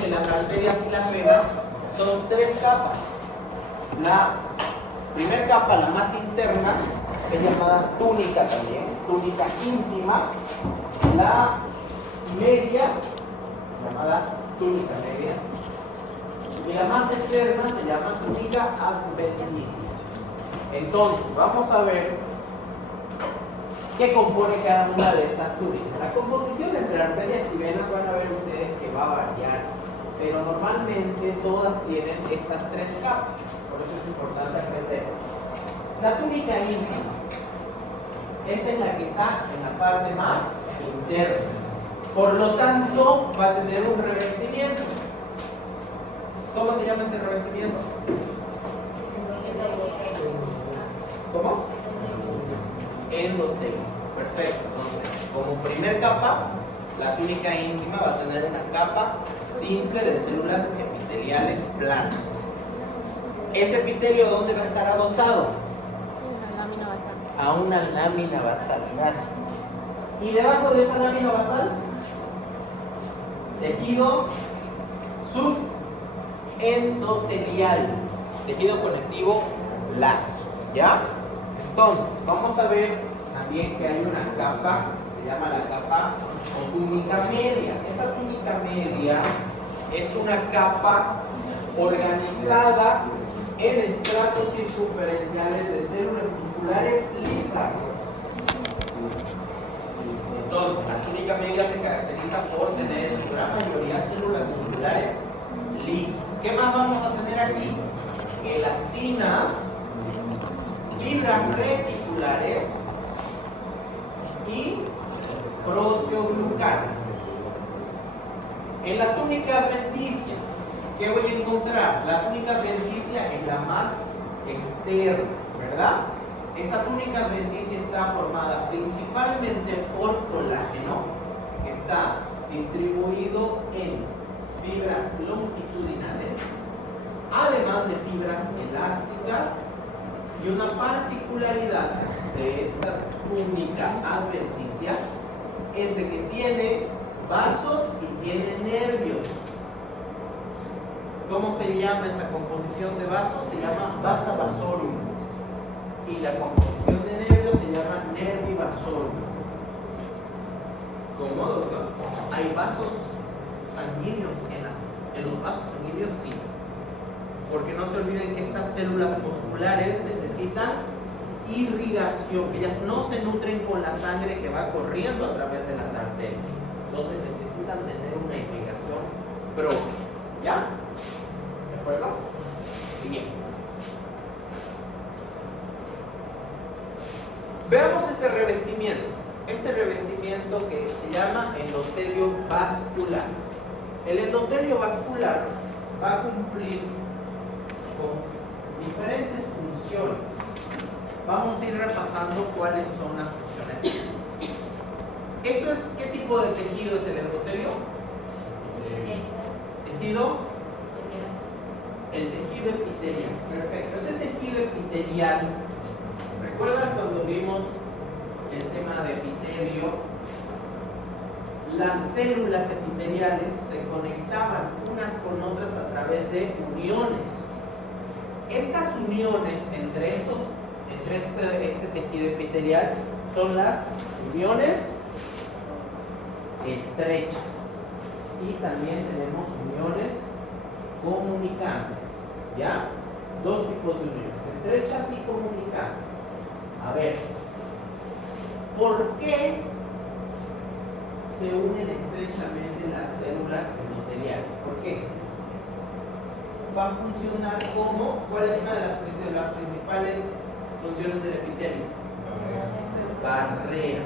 normalmente las arterias y las venas son tres capas. La primera capa, la más interna, es llamada túnica también, túnica íntima. La media, llamada túnica media. Y la más externa se llama túnica adventicia. Entonces, vamos a ver qué compone cada una de estas túnicas. La composición entre arterias y venas van a ver ustedes que va a variar, pero normalmente todas tienen estas tres capas. Por eso es importante aprender. La túnica íntima. Esta es la que está en la parte más interna. Por lo tanto, va a tener un revestimiento. ¿Cómo se llama ese revestimiento? ¿Cómo? Endotelio. Perfecto. Entonces, como primer capa, la túnica íntima va a tener una capa simple de células epiteliales planas. ¿Ese epitelio dónde va a estar adosado? A una lámina basal. Gracias. Y debajo de esa lámina basal, tejido subendotelial, tejido conectivo laxo. ¿Ya? Entonces, vamos a ver también que hay una capa que se llama la capa o túnica media. Esa túnica media es una capa organizada en estratos circunferenciales de células musculares lisas. Entonces, la túnica media se caracteriza por tener en su gran mayoría células musculares lisas. ¿Qué más vamos a tener aquí? Elastina, fibras reticulares y proteoglucanos. En la túnica adventicia, ¿qué voy a encontrar? La túnica adventicia es la más externa, ¿verdad? Esta túnica adventicia está formada principalmente por colágeno, que está distribuido en fibras longitudinales, además de fibras elásticas. Y una particularidad de esta túnica adventicia es de que tiene vasos y tiene nervios. ¿Cómo se llama esa composición de vasos? Se llama vasavasorium. Y la composición de nervios se llama nervivasorium. ¿Cómo, doctor? ¿Hay vasos sanguíneos en los vasos sanguíneos? Sí. Porque no se olviden que estas células musculares necesitan irrigación, que ellas no se nutren con la sangre que va corriendo a través de las arterias. Entonces necesitan tener una irrigación propia. ¿Ya? ¿De acuerdo? Bien. Veamos este revestimiento. Este revestimiento que se llama endotelio vascular. El endotelio vascular va a cumplir con diferentes funciones. Vamos a ir repasando cuáles son las funciones. ¿Qué tipo de tejido es el endotelio? Tejido. El tejido epitelial. Perfecto. Ese tejido epitelial, ¿recuerdan cuando vimos el tema de epitelio? Las células epiteliales se conectaban unas con otras a través de uniones. Estas uniones entre este tejido epitelial son las uniones estrechas. Y también tenemos uniones comunicantes. ¿Ya? Dos tipos de uniones, estrechas y comunicantes. A ver, ¿por qué se unen estrechamente las células endoteliales? ¿Por qué? Va a funcionar como, ¿cuál es una de las principales funciones del epitelio? Barrera.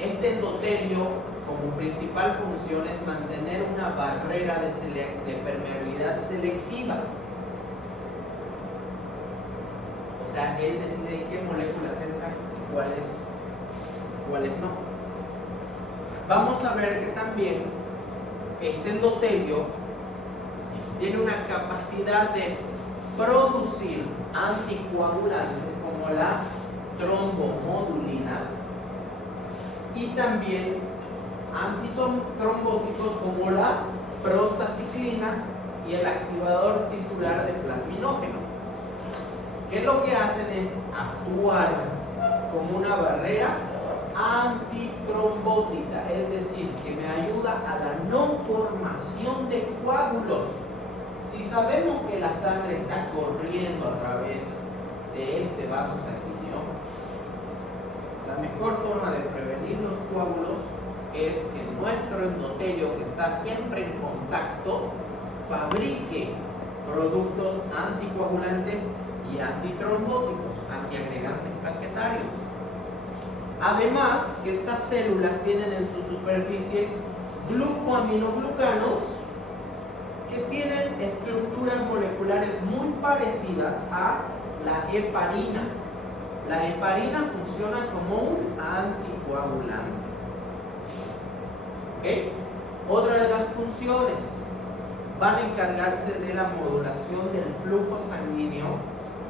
Este endotelio, como principal función, es mantener una barrera de permeabilidad selectiva. O sea, él decide en qué moléculas entra y cuáles no. Vamos a ver que también este endotelio tiene una capacidad de producir anticoagulantes como la trombomodulina y también antitrombóticos como la prostaciclina y el activador tisular de plasminógeno, que lo que hacen es actuar como una barrera antitrombótica, es decir, que me ayuda a la no formación de coágulos. Si sabemos que la sangre está corriendo a través de este vaso sanguíneo, la mejor forma de prevenir los coágulos es que nuestro endotelio, que está siempre en contacto, fabrique productos anticoagulantes y antitrombóticos, antiagregantes plaquetarios. Además, que estas células tienen en su superficie glucoaminoglucanos que tienen estructuras moleculares muy parecidas a la heparina. La heparina funciona como un anticoagulante. ¿Okay? Otra de las funciones van a encargarse de la modulación del flujo sanguíneo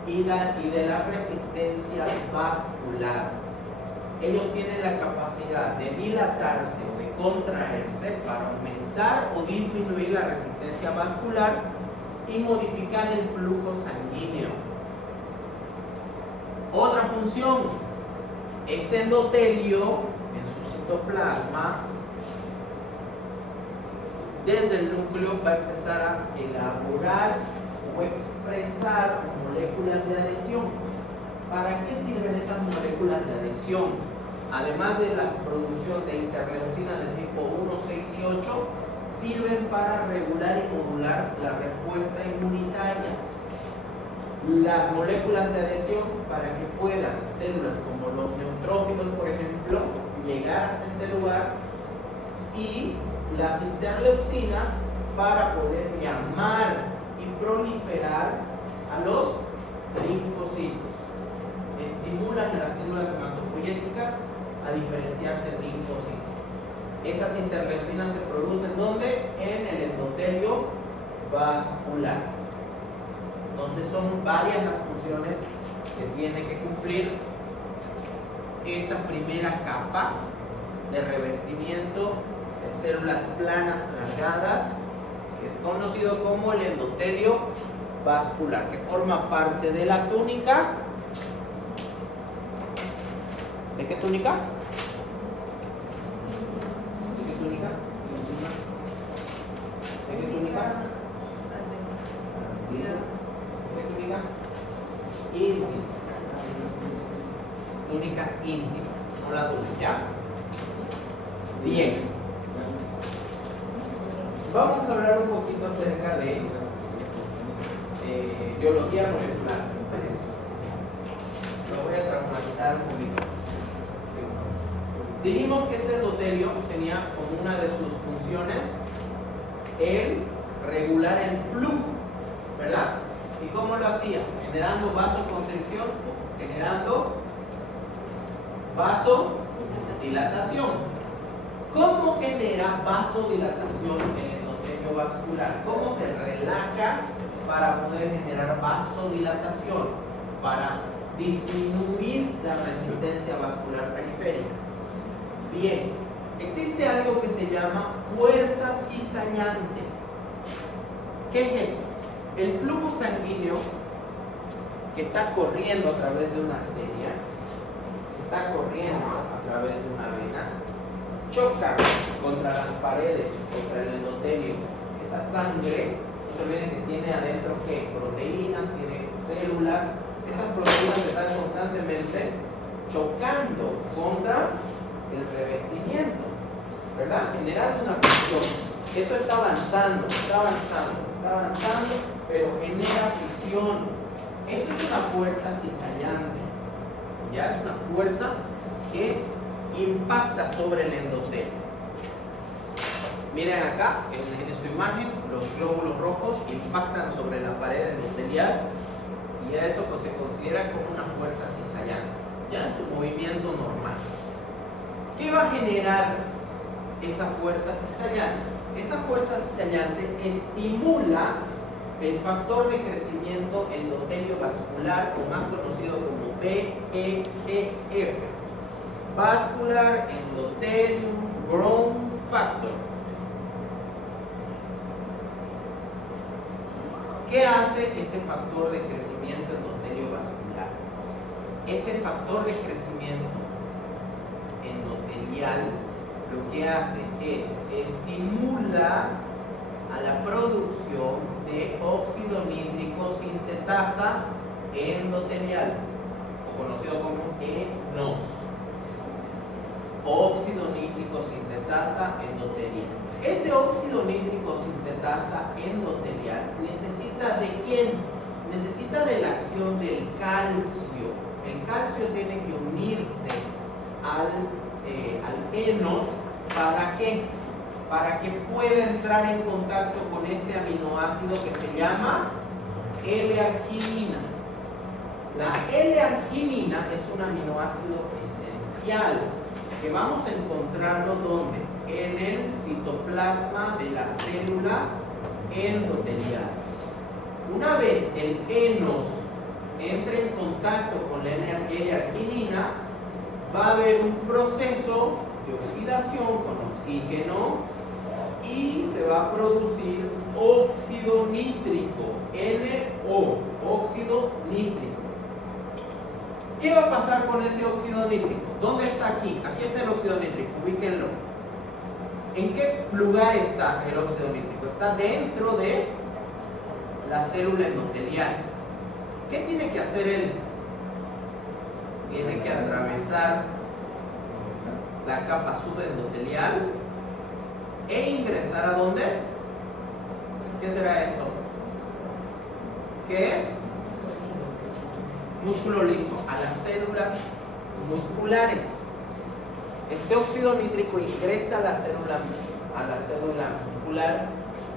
y de la resistencia vascular. Ellos tienen la capacidad de dilatarse o de contraerse para aumentar o disminuir la resistencia vascular y modificar el flujo sanguíneo. Otra función, este endotelio en su citoplasma, desde el núcleo, va a empezar a elaborar o expresar moléculas de adhesión. ¿Para qué sirven esas moléculas de adhesión? Además de la producción de interleucinas de tipo 1, 6 y 8, sirven para regular y modular la respuesta inmunitaria. Las moléculas de adhesión para que puedan células como los neutrófilos, por ejemplo, llegar a este lugar, y las interleucinas para poder llamar y proliferar a los linfocitos. Estimulan a las células hematopoyéticas a diferenciarse en linfocitos. Estas interleucinas se producen ¿dónde? En el endotelio vascular. Entonces son varias las funciones que tiene que cumplir esta primera capa de revestimiento de células planas alargadas, que es conocido como el endotelio vascular, que forma parte de la túnica. ¿De qué túnica? ¿De qué túnica? ¿De qué túnica? ¿De qué túnica? Íntima. Túnica íntima, no la túnica, ¿ya? Bien. Vamos a hablar un poquito acerca de biología molecular. Lo voy a traumatizar un poquito. Dijimos que este endotelio tenía como una de sus funciones el regular el flujo, ¿verdad? ¿Y cómo lo hacía? Generando vasoconstricción o generando vasodilatación. ¿Cómo genera vasodilatación el endotelio vascular? ¿Cómo se relaja para poder generar vasodilatación? Para disminuir la resistencia vascular periférica. Bien, existe algo que se llama fuerza cizañante. ¿Qué es esto? El flujo sanguíneo que está corriendo a través de una arteria, está corriendo a través de una vena, choca contra las paredes, contra el endotelio. Esa sangre, no se olviden que tiene adentro ¿qué? Proteínas, tiene células. Esas proteínas están constantemente chocando contra el revestimiento, ¿verdad? Generando una fricción. Eso está avanzando, pero genera fricción. Eso es una fuerza cizallante. Ya es una fuerza que impacta sobre el endotelio. Miren acá, en su imagen, los glóbulos rojos impactan sobre la pared endotelial y a eso pues, se considera como una fuerza cizallante, ya en su movimiento normal. ¿Qué va a generar esa fuerza cizallante? Esa fuerza cizallante estimula el factor de crecimiento endotelio vascular, o más conocido como VEGF, Vascular Endothelium Growth Factor. ¿Qué hace ese factor de crecimiento endotelio vascular? Ese factor de crecimiento endotelial lo que hace es estimula a la producción de óxido nítrico sintetasa endotelial, o conocido como ENOS. Óxido nítrico sintetasa endotelial. Ese óxido nítrico sintetasa endotelial necesita ¿de quién? Necesita de la acción del calcio. El calcio tiene que unirse al ENOS. ¿Para qué? Para que pueda entrar en contacto con este aminoácido que se llama L-arginina. La L-arginina es un aminoácido esencial que vamos a encontrarlo ¿dónde? En el citoplasma de la célula endotelial. Una vez el ENOS entre en contacto con la L-arginina, va a haber un proceso de oxidación con oxígeno y se va a producir óxido nítrico, NO, óxido nítrico. ¿Qué va a pasar con ese óxido nítrico? ¿Dónde está aquí? Aquí está el óxido nítrico, ubíquenlo. ¿En qué lugar está el óxido nítrico? Está dentro de la célula endotelial. ¿Qué tiene que hacer él? Tiene que atravesar la capa subendotelial e ingresar ¿a dónde? ¿Qué será esto? ¿Qué es? Músculo liso, a las células musculares. Este óxido nítrico ingresa a la célula muscular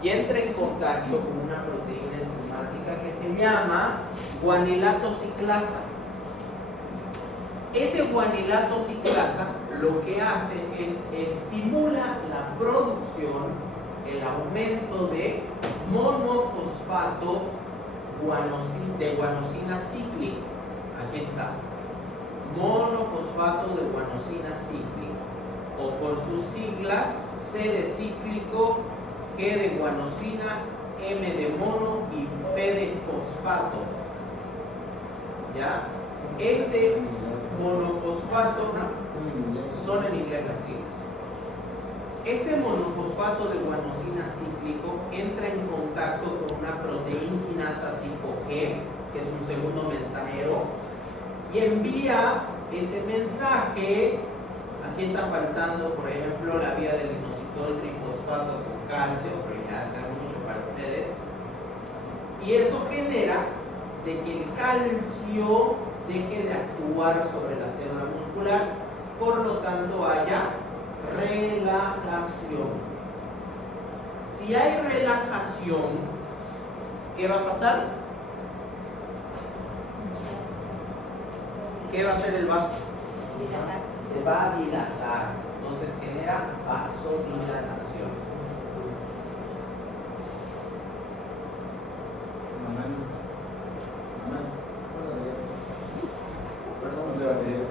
y entra en contacto con una proteína enzimática que se llama guanilato ciclasa. Ese guanilato ciclasa lo que hace es estimula la producción, el aumento de monofosfato de guanosina cíclica. Aquí está. Monofosfato de guanosina cíclica, o por sus siglas C de cíclico, G de guanosina, M de mono y P de fosfato. ¿Ya? Este monofosfato, son en inglés las siglas. Este monofosfato de guanosina cíclico entra en contacto con una proteínasa tipo G, que es un segundo mensajero, y envía ese mensaje. Aquí está faltando, por ejemplo, la vía del inositol trifosfato con calcio, pero ya sea mucho para ustedes. Y eso genera de que el calcio deje de actuar sobre la célula muscular, por lo tanto haya relajación. Si hay relajación, ¿qué va a pasar? ¿Qué va a hacer el vaso? Se va a dilatar, entonces genera vasodilatación. Perdón.